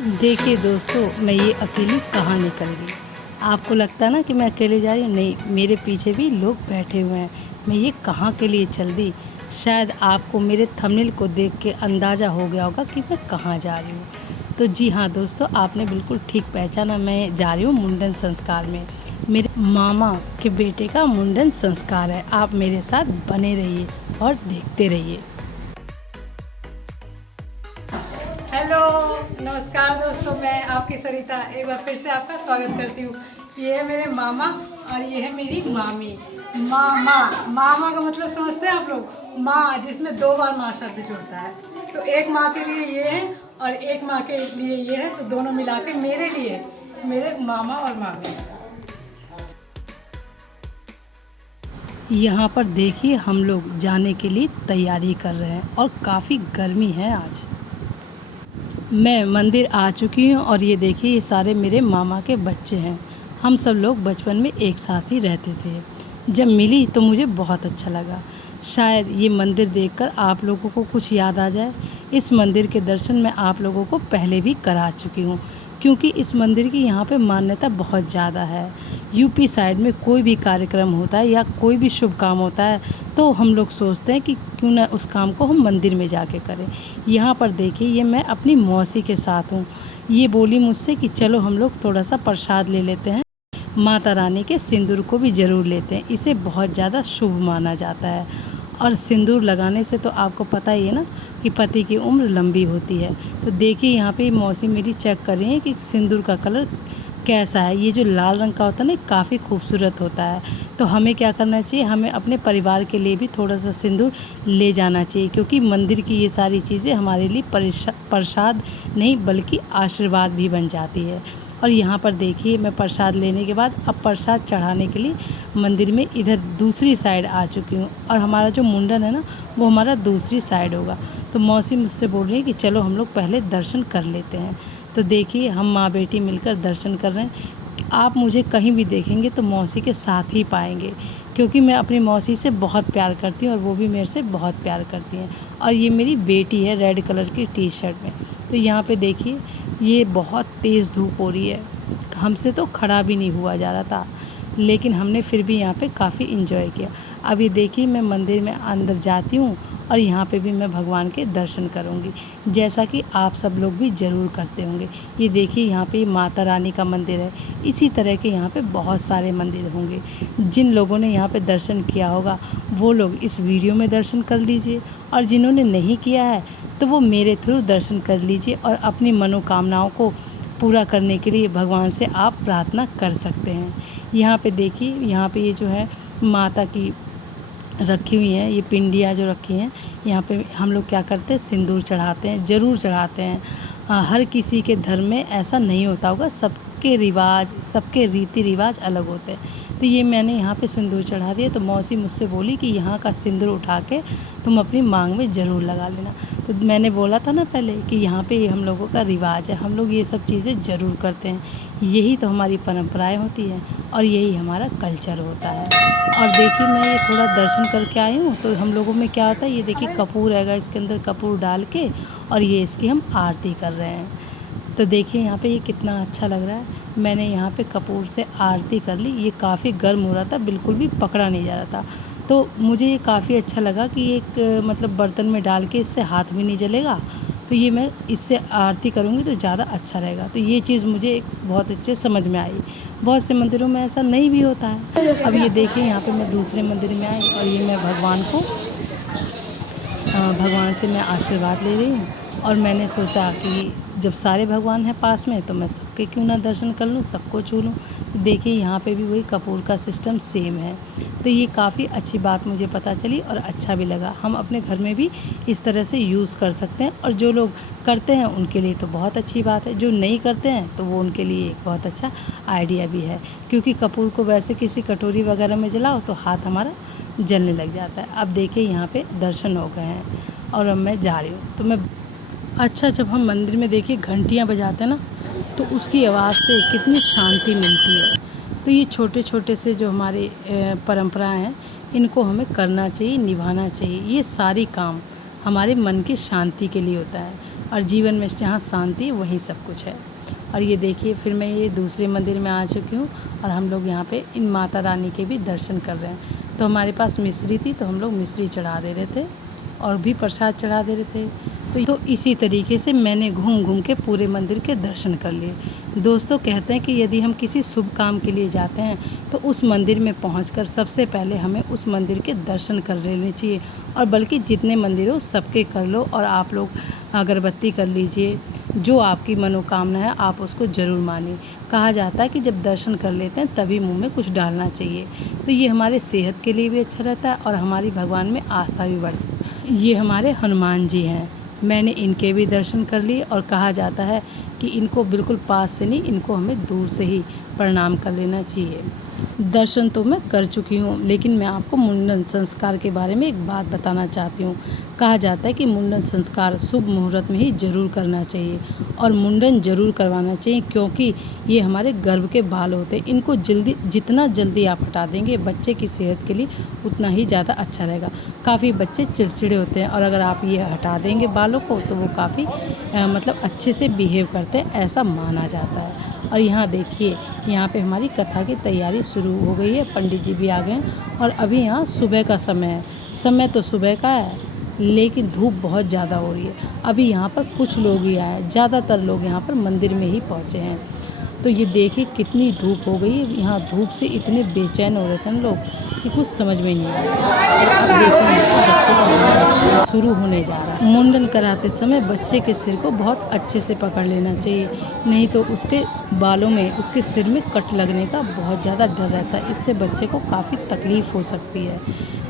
देखिए दोस्तों, मैं ये अकेली कहाँ निकल गई। आपको लगता है ना कि मैं अकेले जा रही हूँ, नहीं, मेरे पीछे भी लोग बैठे हुए हैं। मैं ये कहाँ के लिए चल दी। शायद आपको मेरे थंबनेल को देख के अंदाज़ा हो गया होगा कि मैं कहाँ जा रही हूँ। तो जी हाँ दोस्तों, आपने बिल्कुल ठीक पहचाना, मैं जा रही हूँ मुंडन संस्कार में। मेरे मामा के बेटे का मुंडन संस्कार है। आप मेरे साथ बने रहिए और देखते रहिए। हेलो, नमस्कार दोस्तों, मैं आपकी सरिता एक बार फिर से आपका स्वागत करती हूँ। ये है मेरे मामा और ये है मेरी मामी। मामा, मामा का मतलब समझते हैं आप लोग? माँ, जिसमें दो बार माँ शब्द जुड़ता है। तो एक माँ के लिए ये है और एक माँ के लिए ये है, तो दोनों मिला के मेरे लिए मेरे मामा और मामी। यहाँ पर देखिए, हम लोग जाने के लिए तैयारी कर रहे हैं और काफ़ी गर्मी है आज। मैं मंदिर आ चुकी हूँ और ये देखिए, ये सारे मेरे मामा के बच्चे हैं। हम सब लोग बचपन में एक साथ ही रहते थे। जब मिली तो मुझे बहुत अच्छा लगा। शायद ये मंदिर देखकर आप लोगों को कुछ याद आ जाए। इस मंदिर के दर्शन मैं आप लोगों को पहले भी करा चुकी हूँ, क्योंकि इस मंदिर की यहाँ पे मान्यता बहुत ज़्यादा है। यूपी साइड में कोई भी कार्यक्रम होता है या कोई भी शुभ काम होता है, तो हम लोग सोचते हैं कि क्यों ना उस काम को हम मंदिर में जाके करें। यहाँ पर देखिए, ये मैं अपनी मौसी के साथ हूँ। ये बोली मुझसे कि चलो हम लोग थोड़ा सा प्रसाद ले लेते हैं, माता रानी के सिंदूर को भी ज़रूर लेते हैं। इसे बहुत ज़्यादा शुभ माना जाता है और सिंदूर लगाने से तो आपको पता ही है ना कि पति की उम्र लंबी होती है। तो देखिए, यहाँ पे मौसी मेरी चेक कर रही है कि सिंदूर का कलर कैसा है। ये जो लाल रंग का होता है ना, काफ़ी खूबसूरत होता है। तो हमें क्या करना चाहिए, हमें अपने परिवार के लिए भी थोड़ा सा सिंदूर ले जाना चाहिए, क्योंकि मंदिर की ये सारी चीज़ें हमारे लिए प्रसाद नहीं बल्कि आशीर्वाद भी बन जाती है। और यहाँ पर देखिए, मैं प्रसाद लेने के बाद अब प्रसाद चढ़ाने के लिए मंदिर में इधर दूसरी साइड आ चुकी हूँ। और हमारा जो मुंडन है ना, वो हमारा दूसरी साइड होगा। तो मौसी मुझसे बोल रही है कि चलो हम लोग पहले दर्शन कर लेते हैं। तो देखिए, हम माँ बेटी मिलकर दर्शन कर रहे हैं। आप मुझे कहीं भी देखेंगे तो मौसी के साथ ही पाएंगे, क्योंकि मैं अपनी मौसी से बहुत प्यार करती हूँ और वो भी मेरे से बहुत प्यार करती हैं। और ये मेरी बेटी है रेड कलर की टी शर्ट में। तो यहाँ पे देखिए, ये बहुत तेज़ धूप हो रही है, हमसे तो खड़ा भी नहीं हुआ जा रहा था, लेकिन हमने फिर भी यहाँ पे काफ़ी इन्जॉय किया। अब ये देखिए, मैं मंदिर में अंदर जाती हूँ और यहाँ पे भी मैं भगवान के दर्शन करूँगी, जैसा कि आप सब लोग भी ज़रूर करते होंगे। ये देखिए, यहाँ पे माता रानी का मंदिर है। इसी तरह के यहाँ पे बहुत सारे मंदिर होंगे। जिन लोगों ने यहाँ पे दर्शन किया होगा, वो लोग इस वीडियो में दर्शन कर लीजिए, और जिन्होंने नहीं किया है तो वो मेरे थ्रू दर्शन कर लीजिए और अपनी मनोकामनाओं को पूरा करने के लिए भगवान से आप प्रार्थना कर सकते हैं। यहाँ पे देखिए, यहाँ पे ये जो है माता की रखी हुई हैं, ये पिंडियाँ जो रखी हैं, यहाँ पे हम लोग क्या करते हैं, सिंदूर चढ़ाते हैं, ज़रूर चढ़ाते हैं। हर किसी के धर्म में ऐसा नहीं होता होगा, सबके रिवाज, सबके रीति रिवाज अलग होते हैं। तो ये मैंने यहाँ पे सिंदूर चढ़ा दिया, तो मौसी मुझसे बोली कि यहाँ का सिंदूर उठा के तुम अपनी मांग में ज़रूर लगा लेना। तो मैंने बोला था ना पहले कि यहाँ पे हम लोगों का रिवाज है, हम लोग ये सब चीज़ें ज़रूर करते हैं। यही तो हमारी परंपराएं होती हैं और यही हमारा कल्चर होता है। और देखिए, मैं ये थोड़ा दर्शन करके आई हूँ, तो हम लोगों में क्या होता है, ये देखिए कपूर हैगा, इसके अंदर कपूर डाल के और ये इसकी हम आरती कर रहे हैं। तो देखिए यहाँ पे ये कितना अच्छा लग रहा है। मैंने यहाँ पे कपूर से आरती कर ली। ये काफ़ी गर्म हो रहा था, बिल्कुल भी पकड़ा नहीं जा रहा था। तो मुझे ये काफ़ी अच्छा लगा कि एक मतलब बर्तन में डाल के इससे हाथ भी नहीं जलेगा। तो ये मैं इससे आरती करूँगी तो ज़्यादा अच्छा रहेगा। तो ये चीज़ मुझे एक बहुत अच्छे समझ में आई। बहुत से मंदिरों में ऐसा नहीं भी होता है। अब ये देखिए, यहाँ पे मैं दूसरे मंदिर में आई और ये मैं भगवान से मैं आशीर्वाद ले रही हूँ। और मैंने सोचा कि जब सारे भगवान हैं पास में, तो मैं सबके क्यों ना दर्शन कर लूँ, सबको छू लूँ। तो देखिए, यहाँ पे भी वही कपूर का सिस्टम सेम है। तो ये काफ़ी अच्छी बात मुझे पता चली और अच्छा भी लगा। हम अपने घर में भी इस तरह से यूज़ कर सकते हैं, और जो लोग करते हैं उनके लिए तो बहुत अच्छी बात है, जो नहीं करते हैं तो वो उनके लिए एक बहुत अच्छा आइडिया भी है। क्योंकि कपूर को वैसे किसी कटोरी वगैरह में जलाओ तो हाथ हमारा जलने लग जाता है। अब देखिए, यहाँ पे दर्शन हो गए हैं और अब मैं जा रही हूँ। तो मैं अच्छा, जब हम मंदिर में देखिए घंटियाँ बजाते हैं ना, तो उसकी आवाज़ से कितनी शांति मिलती है। तो ये छोटे छोटे से जो हमारे परंपराएं हैं, इनको हमें करना चाहिए, निभाना चाहिए। ये सारी काम हमारे मन की शांति के लिए होता है। और जीवन में जहाँ शांति वहीं सब कुछ है। और ये देखिए फिर मैं ये दूसरे मंदिर में आ चुकी हूँ और हम लोग यहाँ पे इन माता रानी के भी दर्शन कर रहे हैं। तो हमारे पास मिश्री थी तो हम लोग मिश्री चढ़ा दे रहे थे और भी प्रसाद चढ़ा दे रहे थे। तो इसी तरीके से मैंने घूम घूम के पूरे मंदिर के दर्शन कर लिए। दोस्तों कहते हैं कि यदि हम किसी शुभ काम के लिए जाते हैं तो उस मंदिर में पहुंचकर सबसे पहले हमें उस मंदिर के दर्शन कर लेने चाहिए, और बल्कि जितने मंदिर हो सबके कर लो और आप लोग अगरबत्ती कर लीजिए। जो आपकी मनोकामना है आप उसको ज़रूर मानिए। कहा जाता है कि जब दर्शन कर लेते हैं तभी मुंह में कुछ डालना चाहिए। तो ये हमारे सेहत के लिए भी अच्छा रहता है और हमारी भगवान में आस्था भी बढ़ती है। ये हमारे हनुमान जी हैं, मैंने इनके भी दर्शन कर लिए और कहा जाता है कि इनको बिल्कुल पास से नहीं, इनको हमें दूर से ही प्रणाम कर लेना चाहिए। दर्शन तो मैं कर चुकी हूँ, लेकिन मैं आपको मुंडन संस्कार के बारे में एक बात बताना चाहती हूँ। कहा जाता है कि मुंडन संस्कार शुभ मुहूर्त में ही ज़रूर करना चाहिए और मुंडन ज़रूर करवाना चाहिए, क्योंकि ये हमारे गर्भ के बाल होते हैं। इनको जितना जल्दी आप हटा देंगे बच्चे की सेहत के लिए उतना ही ज़्यादा अच्छा रहेगा। काफ़ी बच्चे चिड़चिड़े होते हैं और अगर आप ये हटा देंगे बालों को तो वो काफ़ी मतलब अच्छे से बिहेव करते हैं, ऐसा माना जाता है। और यहाँ देखिए, यहाँ पे हमारी कथा की तैयारी शुरू हो गई है, पंडित जी भी आ गए हैं और अभी यहाँ सुबह का समय है। समय तो सुबह का है लेकिन धूप बहुत ज़्यादा हो रही है। अभी यहाँ पर कुछ लोग ही आए, ज़्यादातर लोग यहाँ पर मंदिर में ही पहुँचे हैं। तो ये देखिए कितनी धूप हो गई है। यहाँ धूप से इतने बेचैन हो रहे थे हम लोग कि कुछ समझ में नहीं आ रहा। और अब देखिए बच्चे का मुंडन शुरू होने जा रहा है। मुंडन कराते समय बच्चे के सिर को बहुत अच्छे से पकड़ लेना चाहिए, नहीं तो उसके बालों में, उसके सिर में कट लगने का बहुत ज़्यादा डर रहता है। इससे बच्चे को काफ़ी तकलीफ़ हो सकती है।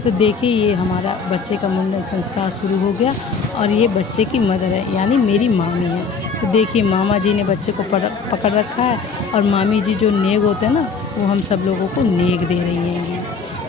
तो देखिए ये हमारा बच्चे का मुंडन संस्कार शुरू हो गया और ये बच्चे की मदर है, यानी मेरी मामी है। तो देखिए मामा जी ने बच्चे को पकड़ रखा है और मामी जी जो नेग होते हैं ना, वो हम सब लोगों को नेग दे रही हैंगी।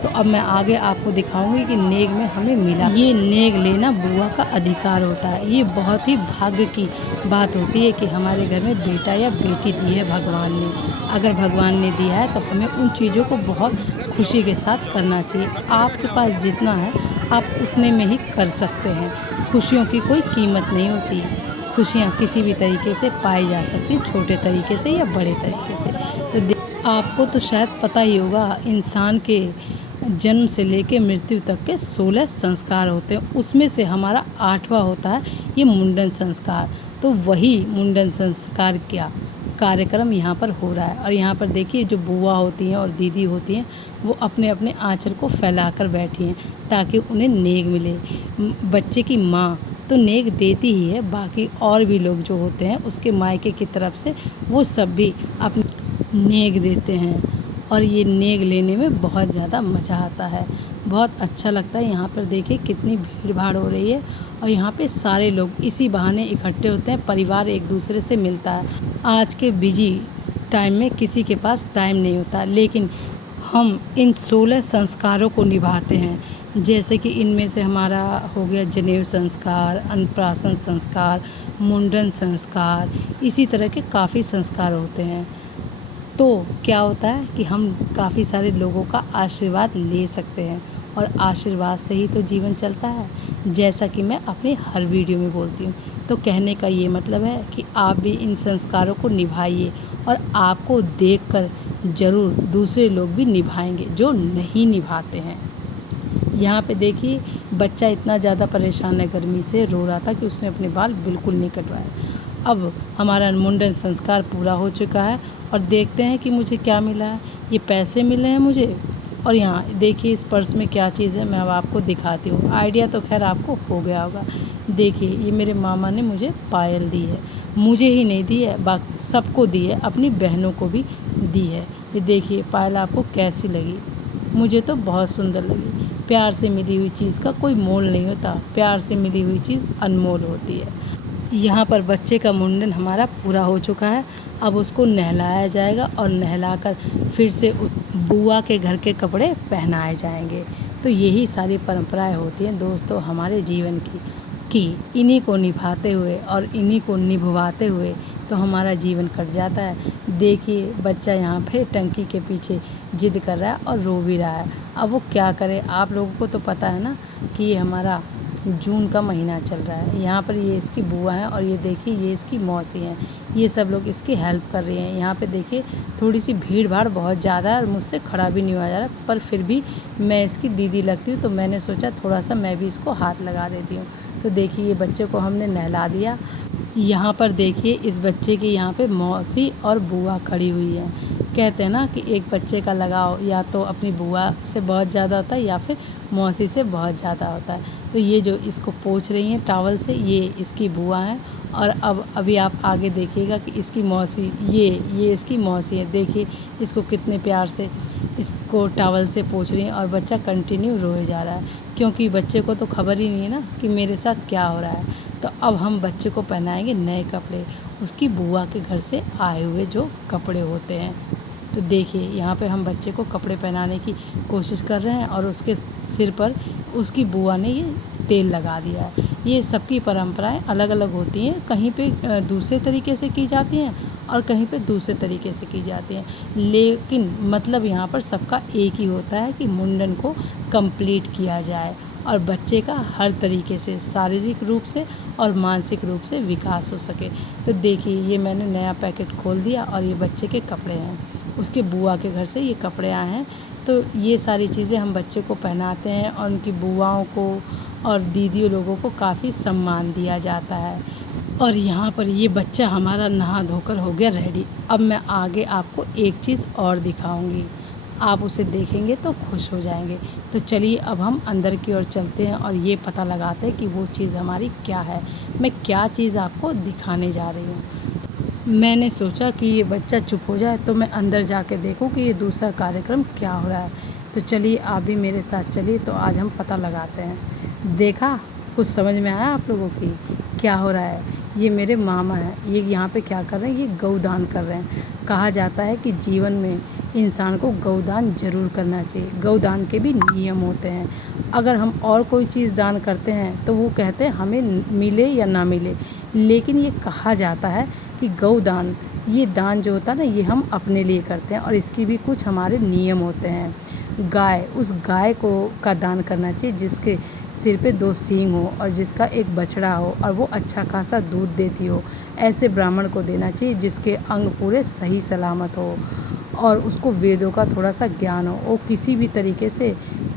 तो अब मैं आगे आपको दिखाऊंगी कि नेग में हमें मिला। ये नेग लेना बुआ का अधिकार होता है। ये बहुत ही भाग्य की बात होती है कि हमारे घर में बेटा या बेटी दी है भगवान ने। अगर भगवान ने दिया है तो हमें उन चीज़ों को बहुत खुशी के साथ करना चाहिए। आपके पास जितना है आप उतने में ही कर सकते हैं। खुशियों की कोई कीमत नहीं होती। खुशियाँ किसी भी तरीके से पाई जा सकती, छोटे तरीके से या बड़े तरीके से। तो आपको तो शायद पता ही होगा, इंसान के जन्म से लेकर मृत्यु तक के 16 संस्कार होते हैं, उसमें से हमारा 8वां होता है ये मुंडन संस्कार। तो वही मुंडन संस्कार का कार्यक्रम यहाँ पर हो रहा है। और यहाँ पर देखिए जो बुआ होती हैं और दीदी होती हैं वो अपने अपने आंचल को फैलाकर बैठी हैं ताकि उन्हें नेग मिले। बच्चे की माँ तो नेग देती ही है, बाकी और भी लोग जो होते हैं उसके मायके की तरफ से वो सब भी अपनी नेग देते हैं। और ये नेग लेने में बहुत ज़्यादा मज़ा आता है, बहुत अच्छा लगता है। यहाँ पर देखिए कितनी भीड़ भाड़ हो रही है और यहाँ पे सारे लोग इसी बहाने इकट्ठे होते हैं, परिवार एक दूसरे से मिलता है। आज के बिजी टाइम में किसी के पास टाइम नहीं होता, लेकिन हम इन 16 संस्कारों को निभाते हैं। जैसे कि इनमें से हमारा हो गया जनेऊ संस्कार, अन्नप्राशन संस्कार, मुंडन संस्कार, इसी तरह के काफ़ी संस्कार होते हैं। तो क्या होता है कि हम काफ़ी सारे लोगों का आशीर्वाद ले सकते हैं और आशीर्वाद से ही तो जीवन चलता है, जैसा कि मैं अपनी हर वीडियो में बोलती हूँ। तो कहने का ये मतलब है कि आप भी इन संस्कारों को निभाइए और आपको देखकर ज़रूर दूसरे लोग भी निभाएंगे जो नहीं निभाते हैं। यहाँ पे देखिए बच्चा इतना ज़्यादा परेशान है, गर्मी से रो रहा था कि उसने अपने बाल बिल्कुल नहीं कटवाए। अब हमारा मुंडन संस्कार पूरा हो चुका है और देखते हैं कि मुझे क्या मिला है। ये पैसे मिले हैं मुझे, और यहाँ देखिए इस पर्स में क्या चीज़ है मैं अब आपको दिखाती हूँ। आइडिया तो खैर आपको हो गया होगा। देखिए ये मेरे मामा ने मुझे पायल दी है, मुझे ही नहीं दी है, बाकी सबको दी है, अपनी बहनों को भी दी है। ये देखिए पायल आपको कैसी लगी? मुझे तो बहुत सुंदर लगी। प्यार से मिली हुई चीज़ का कोई मोल नहीं होता, प्यार से मिली हुई चीज़ अनमोल होती है। यहाँ पर बच्चे का मुंडन हमारा पूरा हो चुका है। अब उसको नहलाया जाएगा और नहलाकर फिर से बुआ के घर के कपड़े पहनाए जाएंगे। तो यही सारी परंपराएं होती हैं दोस्तों हमारे जीवन की, कि इन्हीं को निभाते हुए और इन्हीं को निभवाते हुए तो हमारा जीवन कट जाता है। देखिए बच्चा यहाँ पे टंकी के पीछे जिद कर रहा है और रो भी रहा है। अब वो क्या करे, आप लोगों को तो पता है ना कि ये हमारा जून का महीना चल रहा है। यहाँ पर ये इसकी बुआ है और ये देखिए ये इसकी मौसी हैं। ये सब लोग इसकी हेल्प कर रही हैं। यहाँ पे देखिए थोड़ी सी भीड़ भाड़ बहुत ज़्यादा है और मुझसे खड़ा भी नहीं हुआ जा रहा, पर फिर भी मैं इसकी दीदी लगती हूँ तो मैंने सोचा थोड़ा सा मैं भी इसको हाथ लगा देती हूँ। तो देखिए ये बच्चे को हमने नहला दिया। यहाँ पर देखिए इस बच्चे की यहाँ पे मौसी और बुआ खड़ी हुई है। कहते हैं ना कि एक बच्चे का लगाव या तो अपनी बुआ से बहुत ज़्यादा होता है या फिर मौसी से बहुत ज़्यादा होता है। तो ये जो इसको पोंछ रही हैं टॉवल से, ये इसकी बुआ हैं। और अब अभी आप आगे देखिएगा कि इसकी मौसी, ये इसकी मौसी है। देखिए इसको कितने प्यार से इसको टॉवल से पोंछ रही हैं और बच्चा कंटिन्यू रोए जा रहा है, क्योंकि बच्चे को तो खबर ही नहीं है ना कि मेरे साथ क्या हो रहा है। तो अब हम बच्चे को पहनाएंगे नए कपड़े, उसकी बुआ के घर से आए हुए जो कपड़े होते हैं। तो देखिए यहाँ पे हम बच्चे को कपड़े पहनाने की कोशिश कर रहे हैं और उसके सिर पर उसकी बुआ ने ये तेल लगा दिया है। ये सबकी परंपराएं अलग अलग होती हैं, कहीं पे दूसरे तरीके से की जाती हैं और कहीं पे दूसरे तरीके से की जाती हैं, लेकिन मतलब यहाँ पर सबका एक ही होता है कि मुंडन को कंप्लीट किया जाए और बच्चे का हर तरीके से शारीरिक रूप से और मानसिक रूप से विकास हो सके। तो देखिए ये मैंने नया पैकेट खोल दिया और ये बच्चे के कपड़े हैं, उसके बुआ के घर से ये कपड़े आए हैं। तो ये सारी चीज़ें हम बच्चे को पहनाते हैं और उनकी बुआओं को और दीदियों लोगों को काफ़ी सम्मान दिया जाता है। और यहाँ पर ये बच्चा हमारा नहा धोकर हो गया रेडी। अब मैं आगे आपको एक चीज़ और दिखाऊंगी, आप उसे देखेंगे तो खुश हो जाएंगे। तो चलिए अब हम अंदर की ओर चलते हैं और ये पता लगाते हैं कि वो चीज़ हमारी क्या है, मैं क्या चीज़ आपको दिखाने जा रही हूँ। मैंने सोचा कि ये बच्चा चुप हो जाए तो मैं अंदर जाके देखूं कि ये दूसरा कार्यक्रम क्या हो रहा है। तो चलिए आप भी मेरे साथ चलिए, तो आज हम पता लगाते हैं। देखा, कुछ समझ में आया आप लोगों की क्या हो रहा है? ये मेरे मामा हैं, ये यहाँ पे क्या कर रहे हैं, ये गौदान कर रहे हैं। कहा जाता है कि जीवन में इंसान को गौदान ज़रूर करना चाहिए। गौदान के भी नियम होते हैं। अगर हम और कोई चीज़ दान करते हैं तो वो कहते हैं हमें मिले या ना मिले, लेकिन ये कहा जाता है कि गौदान, ये दान जो होता है ना, ये हम अपने लिए करते हैं और इसकी भी कुछ हमारे नियम होते हैं। गाय, उस गाय को का दान करना चाहिए जिसके सिर पे 2 सींग हो और जिसका एक बछड़ा हो और वो अच्छा खासा दूध देती हो। ऐसे ब्राह्मण को देना चाहिए जिसके अंग पूरे सही सलामत हो और उसको वेदों का थोड़ा सा ज्ञान हो और किसी भी तरीके से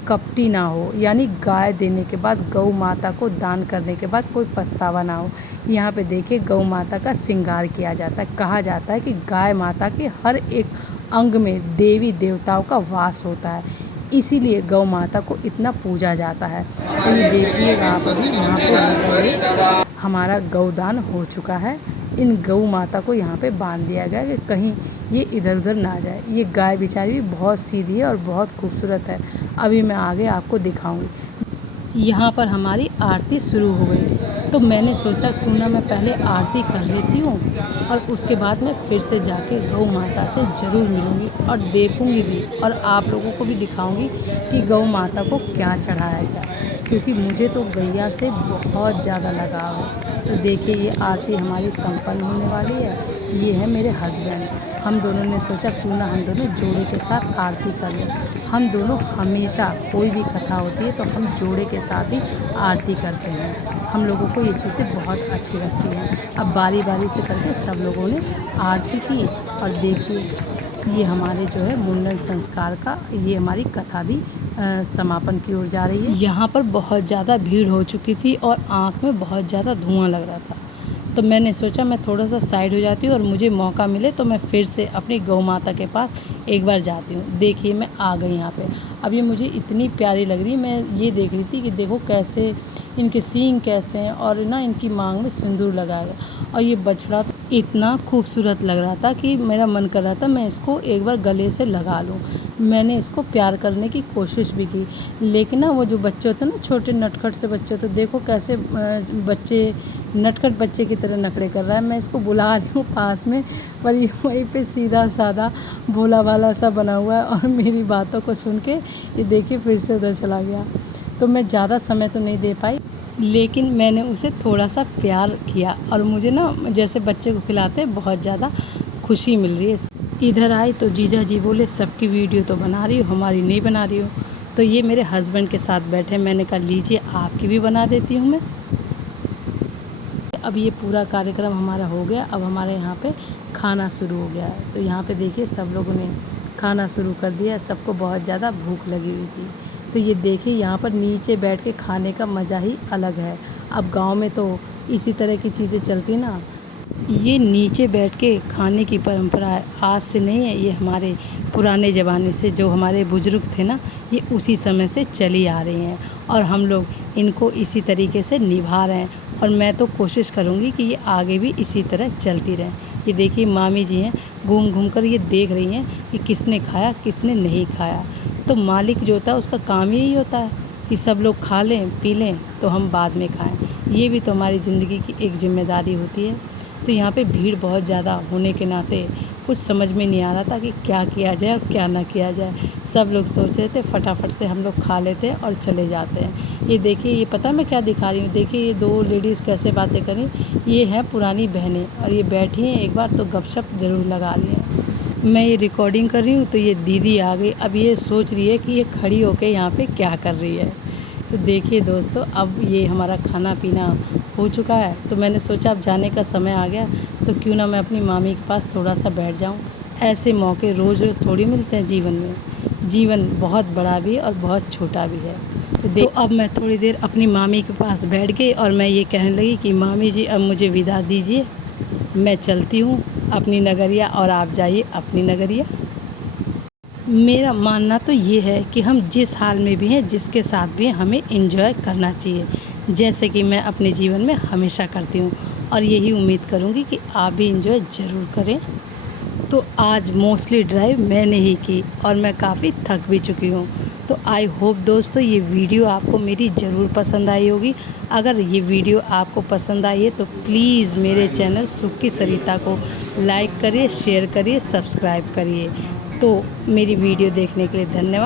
कपटी ना हो, यानी गाय देने के बाद, गौ माता को दान करने के बाद कोई पछतावा ना हो। यहाँ पे देखिए गौ माता का श्रृंगार किया जाता है। कहा जाता है कि गाय माता के हर एक अंग में देवी देवताओं का वास होता है, इसीलिए गौ माता को इतना पूजा जाता है। तो ये देखिएगा आप अभी यहाँ पे हमारा गौदान हो चुका है। इन गौ माता को यहाँ पे बांध दिया गया कि कहीं ये इधर उधर ना जाए। ये गाय बेचारी भी बहुत सीधी है और बहुत खूबसूरत है। अभी मैं आगे आपको दिखाऊंगी। यहाँ पर हमारी आरती शुरू हो गई, तो मैंने सोचा क्यों ना मैं पहले आरती कर लेती हूँ और उसके बाद मैं फिर से जाके गौ माता से ज़रूर मिलूँगी और देखूँगी भी और आप लोगों को भी दिखाऊँगी कि गौ माता को क्या चढ़ाया गया, क्योंकि मुझे तो गैया से बहुत ज़्यादा लगाव है। तो देखिए ये आरती हमारी संपन्न होने वाली है। ये है मेरे हस्बैंड। हम दोनों ने सोचा क्यों ना हम दोनों जोड़े के साथ आरती कर लें। हम दोनों हमेशा कोई भी कथा होती है तो हम जोड़े के साथ ही आरती करते हैं। हम लोगों को ये चीज़ें बहुत अच्छी लगती हैं। अब बारी बारी से करके सब लोगों ने आरती की और देखिए ये हमारे जो है मुंडन संस्कार का, ये हमारी कथा भी समापन की ओर जा रही है। यहाँ पर बहुत ज़्यादा भीड़ हो चुकी थी और आँख में बहुत ज़्यादा धुआं लग रहा था, तो मैंने सोचा मैं थोड़ा सा साइड हो जाती हूँ और मुझे मौका मिले तो मैं फिर से अपनी गौ माता के पास एक बार जाती हूँ। देखिए मैं आ गई यहाँ पे। अब ये मुझे इतनी प्यारी लग रही, मैं ये देख रही थी कि देखो कैसे इनके सींग कैसे हैं और ना इनकी मांग में सिंदूर लगाया गया और ये बछड़ा इतना खूबसूरत लग रहा था कि मेरा मन कर रहा था मैं इसको एक बार गले से लगा लूँ। मैंने इसको प्यार करने की कोशिश भी की, लेकिन ना वो जो बच्चे होते हैं ना, छोटे नटखट से बच्चे होते, देखो कैसे बच्चे नटखट बच्चे की तरह नखरे कर रहा है। मैं इसको बुला रही हूँ पास में, पर ये वहीं पे सीधा साधा भोला भाला सा बना हुआ है और मेरी बातों को सुन के ये देखिए फिर से उधर चला गया। तो मैं ज़्यादा समय तो नहीं दे पाई, लेकिन मैंने उसे थोड़ा सा प्यार किया और मुझे ना जैसे बच्चे को खिलाते हैं बहुत ज़्यादा खुशी मिल रही है। इधर आई तो जीजा जी बोले सबकी वीडियो तो बना रही हो, हमारी नहीं बना रही हो। तो ये मेरे हस्बैंड के साथ बैठे, मैंने कहा लीजिए आपकी भी बना देती हूँ मैं। अब ये पूरा कार्यक्रम हमारा हो गया, अब हमारे यहाँ पे खाना शुरू हो गया है। तो यहाँ पे देखिए सब लोगों ने खाना शुरू कर दिया, सबको बहुत ज़्यादा भूख लगी हुई थी। तो ये देखिए यहाँ पर नीचे बैठ के खाने का मज़ा ही अलग है। अब गांव में तो इसी तरह की चीज़ें चलती ना। ये नीचे बैठ के खाने की परंपरा है, आज से नहीं है, ये हमारे पुराने ज़माने से जो हमारे बुज़ुर्ग थे ना, ये उसी समय से चली आ रही हैं और हम लोग इनको इसी तरीके से निभा रहे हैं। और मैं तो कोशिश करूँगी कि ये आगे भी इसी तरह चलती रहें। ये देखिए मामी जी हैं, घूम घूम कर ये देख रही हैं कि किसने खाया किसने नहीं खाया। तो मालिक जो होता है उसका काम ही यही होता है कि सब लोग खा लें पी लें तो हम बाद में खाएं। ये भी तो हमारी ज़िंदगी की एक जिम्मेदारी होती है। तो यहाँ पे भीड़ बहुत ज़्यादा होने के नाते कुछ समझ में नहीं आ रहा था कि क्या किया जाए और क्या ना किया जाए। सब लोग सोच रहे थे फटाफट से हम लोग खा लेते हैं और चले जाते हैं। ये देखिए, ये पता मैं क्या दिखा रही हूँ, देखिए ये दो लेडीज़ कैसे बातें करें। ये हैं पुरानी बहनें और ये बैठी हैं, एक बार तो गपशप ज़रूर लगा रही हैं। मैं ये रिकॉर्डिंग कर रही हूँ तो ये दीदी आ गई। अब ये सोच रही है कि ये खड़ी होकर यहाँ पे क्या कर रही है। तो देखिए दोस्तों, अब ये हमारा खाना पीना हो चुका है, तो मैंने सोचा अब जाने का समय आ गया तो क्यों ना मैं अपनी मामी के पास थोड़ा सा बैठ जाऊं। ऐसे मौके रोज़ रोज़ थोड़ी मिलते हैं जीवन में। जीवन बहुत बड़ा भी है और बहुत छोटा भी है। तो अब मैं थोड़ी देर अपनी मामी के पास बैठ गई और मैं ये कहने लगी कि मामी जी अब मुझे विदा दीजिए, मैं चलती हूँ अपनी नगरिया और आप जाइए अपनी नगरिया। मेरा मानना तो ये है कि हम जिस हाल में भी हैं, जिसके साथ भी हैं, हमें एंजॉय करना चाहिए, जैसे कि मैं अपने जीवन में हमेशा करती हूँ और यही उम्मीद करूँगी कि आप भी एंजॉय ज़रूर करें। तो आज मोस्टली ड्राइव मैंने ही की और मैं काफ़ी थक भी चुकी हूँ। तो आई होप दोस्तों ये वीडियो आपको मेरी ज़रूर पसंद आई होगी। अगर ये वीडियो आपको पसंद आई है तो प्लीज़ मेरे चैनल सुख की सरिता को लाइक करिए, शेयर करिए, सब्सक्राइब करिए। तो मेरी वीडियो देखने के लिए धन्यवाद।